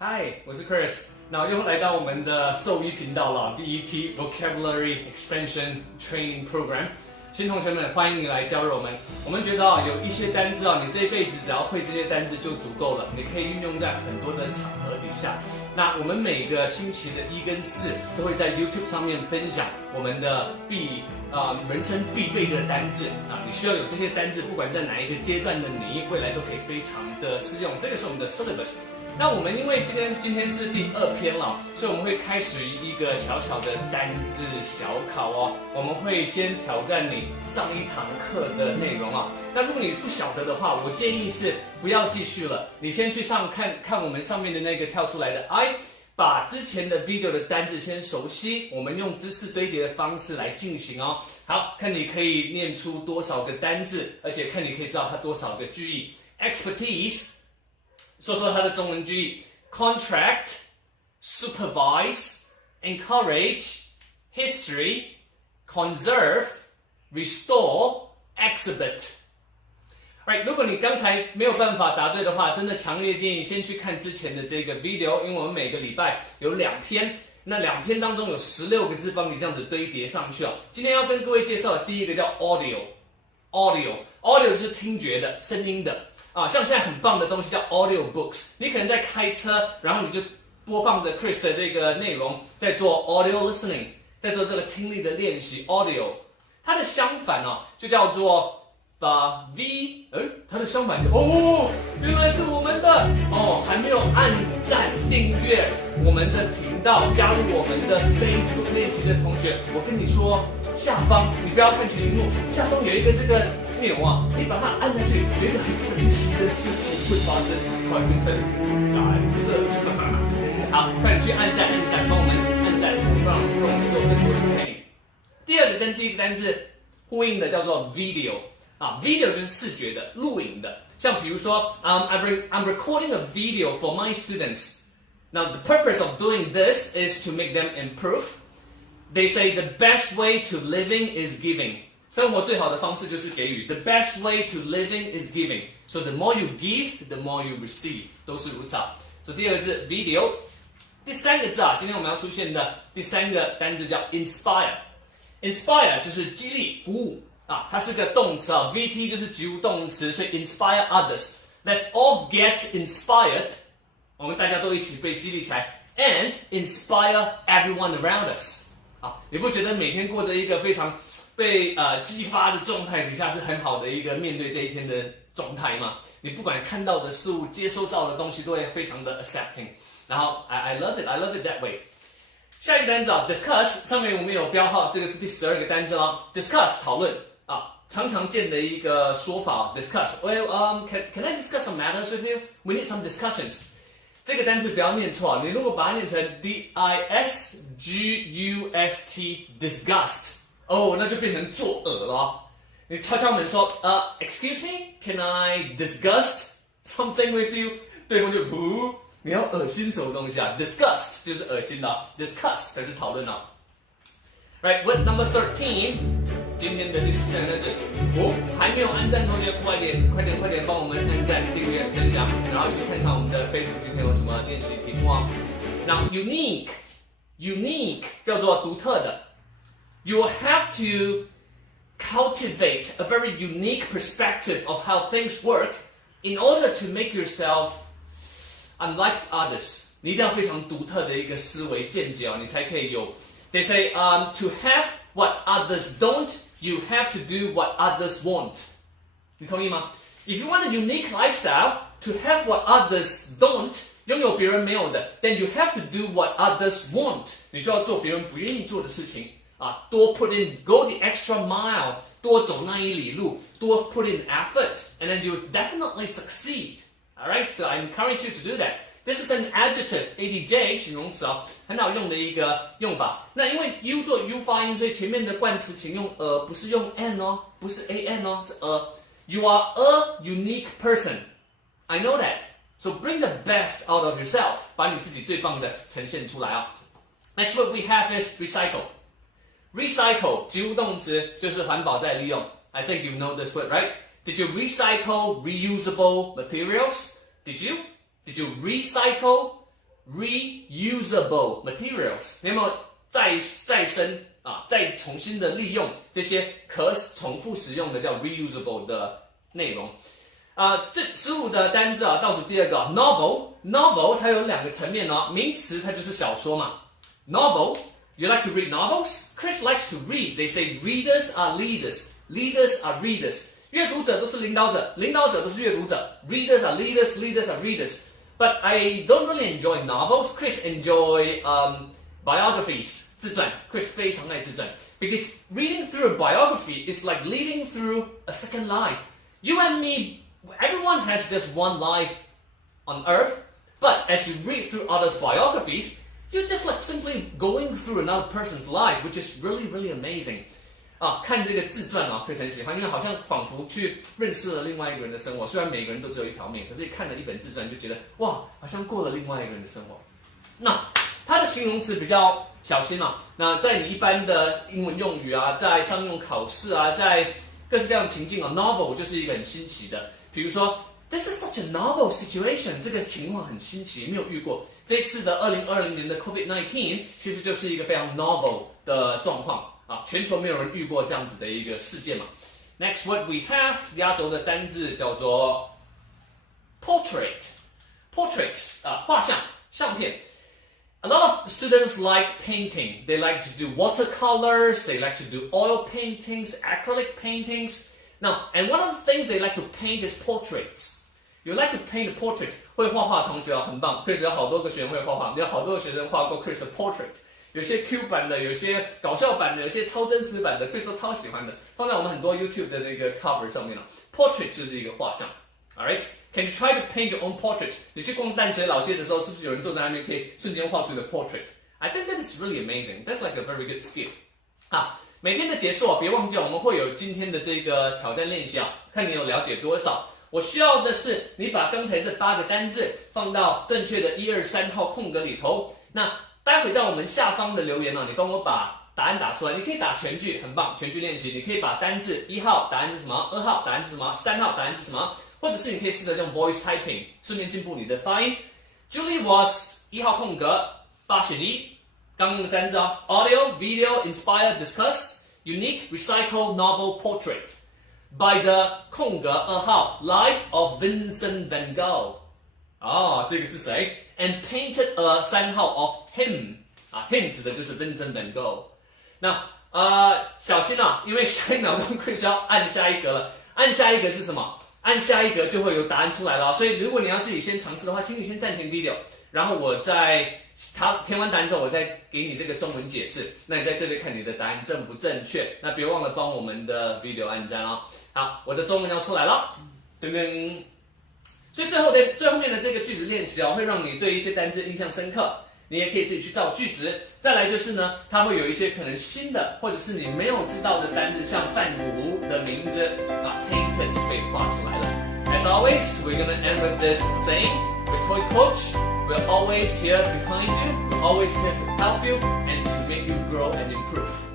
嗨，我是 Chris， 那又来到我们的兽医频道了。BET Vocabulary Expansion Training Program， 新同学们，欢迎你来加入我们。我们觉得有一些单字你这一辈子只要会这些单字就足够了，你可以运用在很多的场合底下。那我们每个星期的1跟4都会在 YouTube 上面分享我们的人生必备的单字啊，你需要有这些单字，不管在哪一个阶段的你，未来都可以非常的适用。这个是我们的 syllabus。那我们因为今天是第2篇了，所以我们会开始一个小小的单字小考哦。我们会先挑战你上一堂课的内容啊。那如果你不晓得的话，我建议是不要继续了，你先去看我们上面的那个跳出来的 I， 把之前的 video 的单字先熟悉，我们用知识堆叠的方式来进行哦。好，看你可以念出多少个单字，而且看你可以知道它多少个句意。Expertise。说说它的中文句意 ：contract, supervise, encourage, history, conserve, restore, exhibit。Right， 如果你刚才没有办法答对的话，真的强烈建议先去看之前的这个 video， 因为我们每个礼拜有2篇，那2篇当中有16个字帮你这样子堆叠上去哦。今天要跟各位介绍的第一个叫 audio，audio 就是听觉的声音的。像现在很棒的东西叫 audio books， 你可能在开车，然后你就播放着 Chris 的这个内容，在做 audio listening， 在做这个听力的练习 audio。它的相反就叫做它的相反就原来是我们的还没有按赞订阅我们的频道，加入我们的 Facebook 练习的同学，我跟你说，下方你不要看全屏幕，下方有一个这个钮你把它按下去，有一个很神奇的事情会发生，它会变成蓝色。好，快点去按赞，帮我们按赞，让我们做更多的 training。第二个跟第一个单字呼应的叫做 video。video 就是视觉的、录影的，像比如说I'm recording a video for my students. Now the purpose of doing this is to make them improve. They say the best way to living is giving. 生活最好的方式就是给予。The best way to living is giving. So the more you give, the more you receive. 都是如此。所以第2个字 video。第3个字今天我们要出现的第3个单字叫 inspire。inspire 就是激励、鼓舞它是个动词VT 就是及物动词，所以 inspire others. Let's all get inspired. 我们大家都一起被激励起来 ，and inspire everyone around us. 你不觉得每天过着一个非常被激发的状态底下是很好的一个面对这一天的状态吗？你不管看到的事物、接收到的东西都会非常的 accepting。然后 I love it that way。下一个单字discuss， 上面我们有标号，这个是第12个单字discuss 讨论常常见的一个说法 discuss。Well, can I discuss some matters with you? We need some discussions。这个单字不要念错，你如果把它念成 disgust disgust， 那就变成作恶了。你敲门说excuse me, can I disgust something with you？ 对方就你要恶心什么东西disgust 就是恶心的discuss 才是讨论Right, word number 13， 今天的第14个单字还没有按赞同学，快点帮我们按赞、订阅、分享，然后去看看我们的 Facebook 今天有什么练习题目Now unique 叫做独特的。You have to cultivate a very unique perspective of how things work in order to make yourself unlike others. 你一定要非常独特的一个思维见解你才可以有。They say to have what others don't, you have to do what others want. 你同意吗？ If you want a unique lifestyle, to have what others don't, 拥有别人没有的 then you have to do what others want. 你就要做别人不愿意做的事情多 put in, go the extra mile, 多走那一里路，多 put in effort, and then you definitely succeed. Alright, so I encourage you to do that.This is an adjective, adj 形容词很好用的一个用法。那因为 u 做 u 发音，所以前面的冠词请用不是用 n 不是 an 是You are a unique person. I know that. So bring the best out of yourself. 把你自己最棒的呈现出来Next word we have is recycle. Recycle 及物动词就是环保再利用。I think you know this word, right? Did you recycle reusable materials? Did you recycle reusable materials， 你有没有再生再重新的利用这些可重复使用的叫 reusable 的内容？这15的单字倒数第二个 novel 它有2个层面哦，名词它就是小说嘛 ，novel。You like to read novels? Chris likes to read. They say readers are leaders. Leaders are readers. 阅读者都是领导者，领导者都是阅读者。Readers are leaders. Leaders are readers. But I don't really enjoy novels. Chris enjoy biographies. 自传 ，Chris 非常爱自传。Because reading through a biography is like leading through a second life. You and me, everyone has just one life on Earth. But as you read through others' biographies,You're just like simply going through another person's life, which is really, really amazing. 看这个自传Chris 很喜欢，因为好像仿佛去认识了另外一个人的生活。虽然每个人都只有一条命，可是看了一本自传，就觉得哇，好像过了另外一个人的生活。那它的形容词比较小心那在你一般的英文用语在商用考试在各式各样的情境novel 就是一个很新奇的，比如说。This is such a novel situation. 这个情况很新奇，没有遇过。这一次的2020年的 COVID-19 其实就是一个非常 novel 的状况全球没有人遇过这样子的一个事件嘛。Next word we have 压轴的单字叫做 portrait。Portrait 画像、相片。A lot of students like painting. They like to do watercolors. They like to do oil paintings, acrylic paintings. Now, and one of the things they like to paint is portraits.You like to paint a portrait. 会画画的同学很棒 ，Chris 有好多个学生会画画，有好多个学生画过 Chris 的 portrait， 有些 Q 版的，有些搞笑版的，有些超真实版的 ，Chris 都超喜欢的，放在我们很多 YouTube 的那个 cover 上面了。Portrait 就是一个画像 ，Alright? Can you try to paint your own portrait? 你去逛淡水老街的时候，是不是有人坐在那边可以瞬间画出你的 portrait? I think that is really amazing. That's like a very good skill. 每天的结束别忘记我们会有今天的这个挑战练习看你有了解多少。我需要的是你把刚才这8个单字放到正确的1、2、3号空格里头。那待会在我们下方的留言你帮我把答案打出来。你可以打全句，很棒，全句练习。你可以把单字1号答案是什么，2号答案是什么，3号答案是什么，或者是你可以试着用 voice typing， 顺便进步你的发音。Julie was 1号空格81，刚刚的单字audio, video, inspire, discuss, unique, recycle, novel, portrait。By the 空格2号 Life of Vincent van Gogh 这个是谁 And painted a 3号 of him him 指的就是 Vincent van Gogh 那小心因为下一秒钟 Chris 要按下一格了按下一格是什么按下一格就会有答案出来了所以如果你要自己先尝试的话请你先暂停 video 然后我在填完答案之后我再给你这个中文解释那你再对对看你的答案正不正确那别忘了帮我们的 video 按赞好我的中文要出来了噔噔所以最后面的这个句子练习会让你对一些单字印象深刻你也可以自己去造句子再来就是呢它会有一些可能新的或者是你没有知道的单字像范武的名字painted 被画出来了 As always we're gonna end with this saying with TOEIC Coach we're always here behind you we're always here to help you and to make you grow and improve